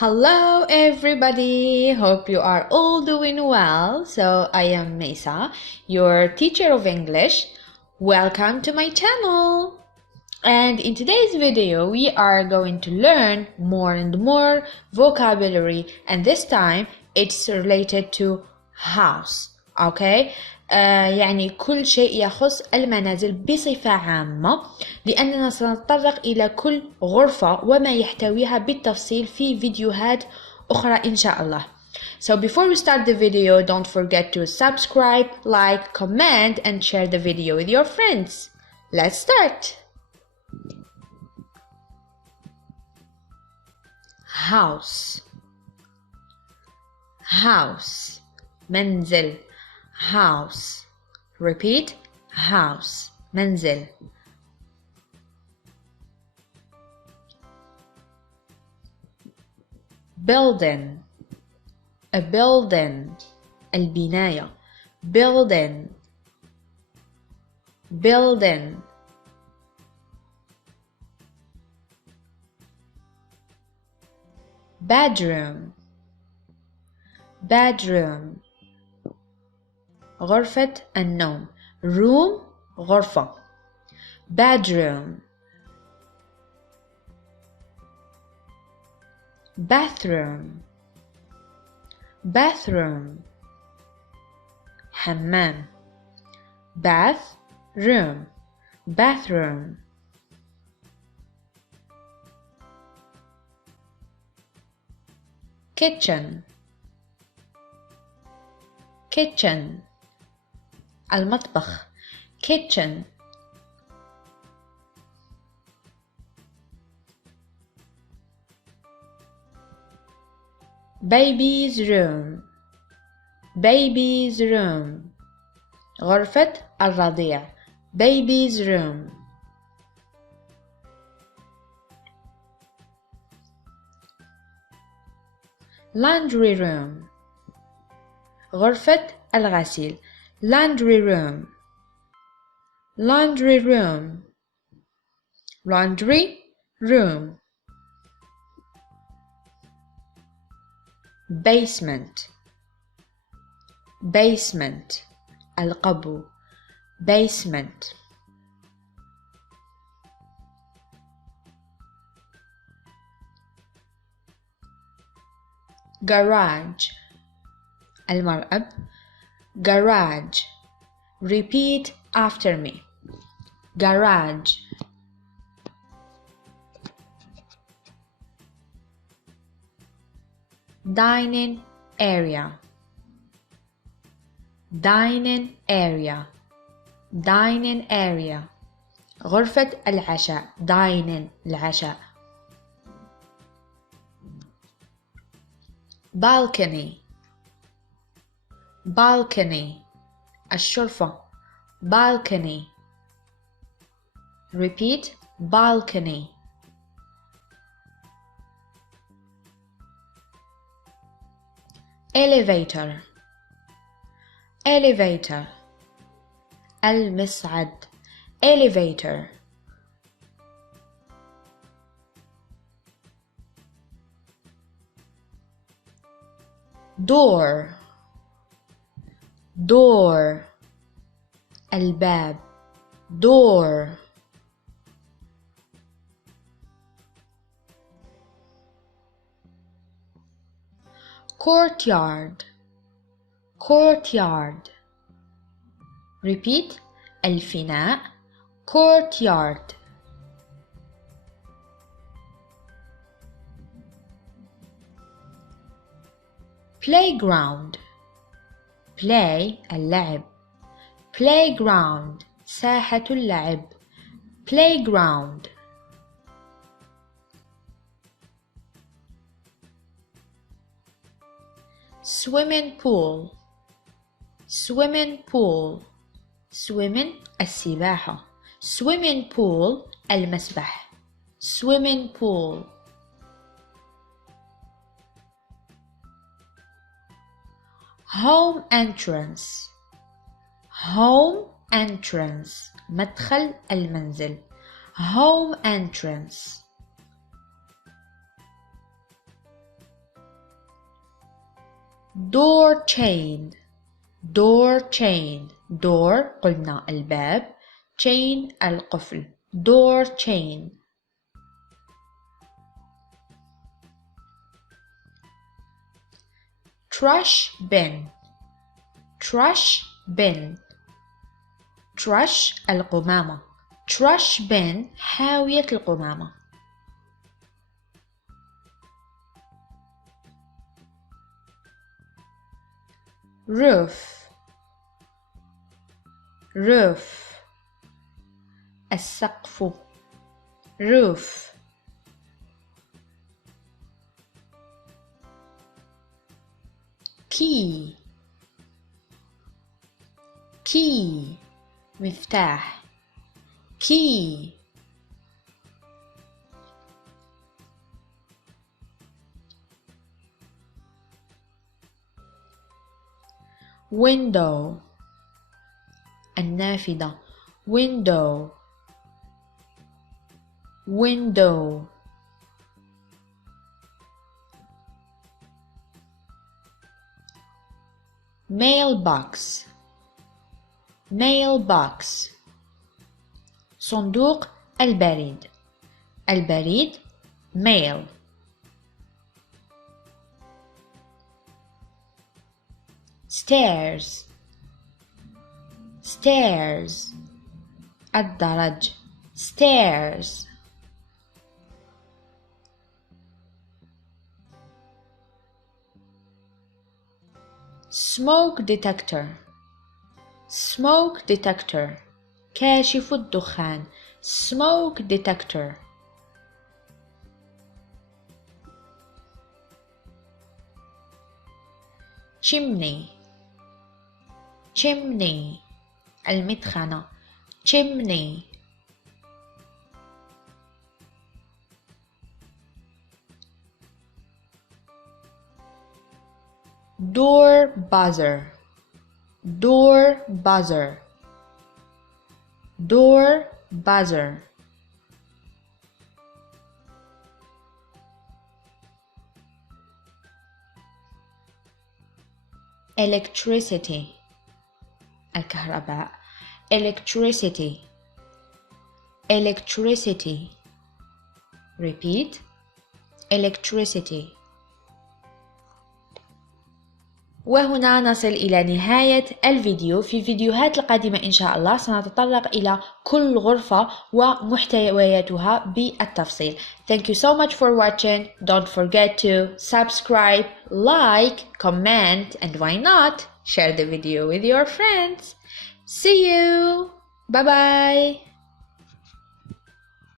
Hello everybody, hope you are all doing well. So I am Mesa, your teacher of English. Welcome to my channel. And in today's video we are going to learn more and more vocabulary, and this time it's related to house. Okay, يعني كل شيء يخص المنازل بصفة عامة، لأننا سنتطرق إلى كل غرفة وما يحتويها بالتفصيل في فيديوهات أخرى إن شاء الله. So before we start the video, don't forget to subscribe, like, comment and share the video with your friends. Let's start. House, house, منزل. House. Repeat. House. منزل. Building. A building. البناية. Building. Building. Bedroom. Bedroom. غرفة النوم. Room. غرفة. Bedroom. Bathroom. Bathroom. حمام. Bath. Room. Bathroom. Kitchen. Kitchen. المطبخ. Kitchen. Baby's room. Baby's room. غرفة الرضيع. Baby's room. Laundry room. غرفة الغسيل. Laundry room. Laundry room. Laundry room. Basement. Basement. القبو. Basement. Garage. المرأب. Garage. Repeat after me. Garage. Dining area. Dining area. Dining area. غرفة العشاء. Dining. العشاء. Balcony. Balcony. الشرفة. Balcony. Repeat. Balcony. Elevator. Elevator. المصعد. Elevator. Door. Door. الباب. Door. Courtyard. Courtyard. Repeat. الفناء. Courtyard. Playground. Play. اللعب. Playground. ساحة اللعب. Playground. Swimming pool. Swimming pool. Swimming السباحة. Swimming pool المسبح. Swimming pool. Home entrance. Home entrance. مدخل المنزل. Home entrance. door chain door chain door قلنا الباب chain القفل door chain trash bin trash bin trash القمامة trash bin حاوية القمامة roof roof السقف roof key key مفتاح key window النافذة window window mailbox mailbox صندوق البريد البريد mail stairs stairs الدرج stairs smoke detector smoke detector كاشف الدخان smoke detector chimney chimney المدخنة chimney door buzzer door buzzer door buzzer electricity الكهرباء electricity electricity repeat electricity وهنا نصل إلى نهاية الفيديو. في الفيديوهات القادمة إن شاء الله سنتطرق إلى كل غرفة ومحتوياتها بالتفصيل. Thank you so much for watching. Don't forget to subscribe, like, comment, and why not share the video with your friends. See you. Bye bye.